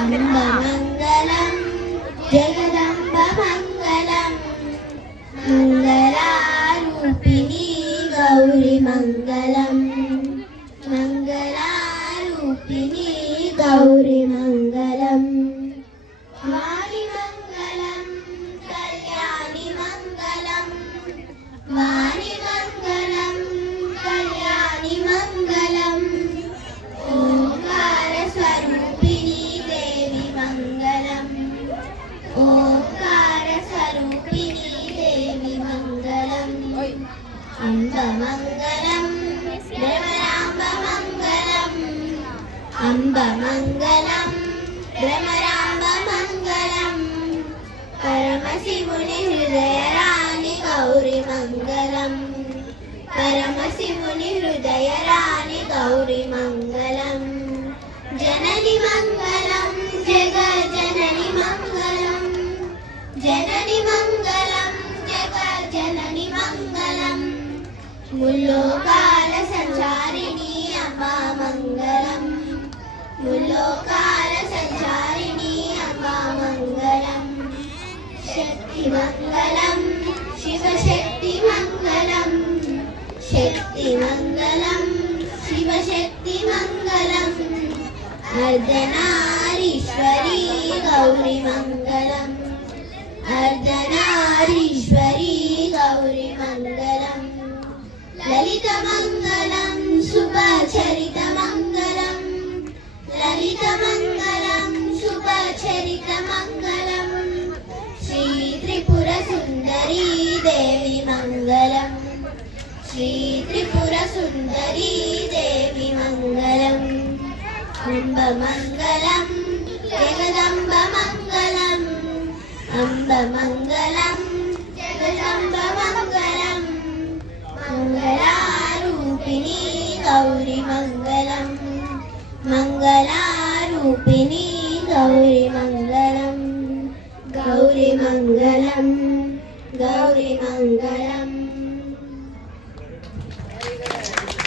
अम्बमङ्गलं जगदम्बमङ्गलं मङ्गलारूपिणी गौरीमङ्गलं मङ्गलारूपिणी गौरीमङ्गलं वाणिमङ्गलं कल्याणिमङ्गलं वाणिमङ्गलं कल्याणिमङ्गलम् ओंकारस्वरूपिणी देवी मङ्गलम् ओंकारस्वरूपिणी देवी मङ्गलम् अम्बमङ्गलं भ्रमराम्बमङ्गलम् अम्बमङ्गलं भ्रमराम्बमङ्गलम् परमशिवुनि हृदयराणि गौरीमङ्गलम् परमशिवुनि हृदयराणि गौरीमङ्गलम् जननि मङ्गलं जगज्जननि मङ्गलं जननि मङ्गलं जगज्जननि मङ्गलम् मुल्लोकालसञ्चारिणी अम्बा मङ्गलम् मुल्लोकालसञ्चारिणी अम्बा मङ्गलम् शक्तिमङ्गलं शिवशक्तिमङ्गलम् शक्तिमङ्गलं शिवशक्तिमङ्गलम् अर्धनारीश्वरी गौरीमङ्गलम् अर्धनारीश्वरी गौरीमङ्गलम् ललितमङ्गलं शुभचरितमङ्गलं ललितमङ्गलं शुभचरितमङ्गलं श्रीत्रिपुरसुन्दरी देवी मङ्गलम् श्रीत्रिपुरसुन्दरी देवी मङ्गलम् अम्बमङ्गलं जगदम्बमङ्गलम् अम्बमङ्गलं जगदम्बमङ्गलम् मङ्गलारूपिणी गौरीमङ्गलं मङ्गलारूपिणी गौरीमङ्गलं गौरीमङ्गलं गौरीमङ्गलम्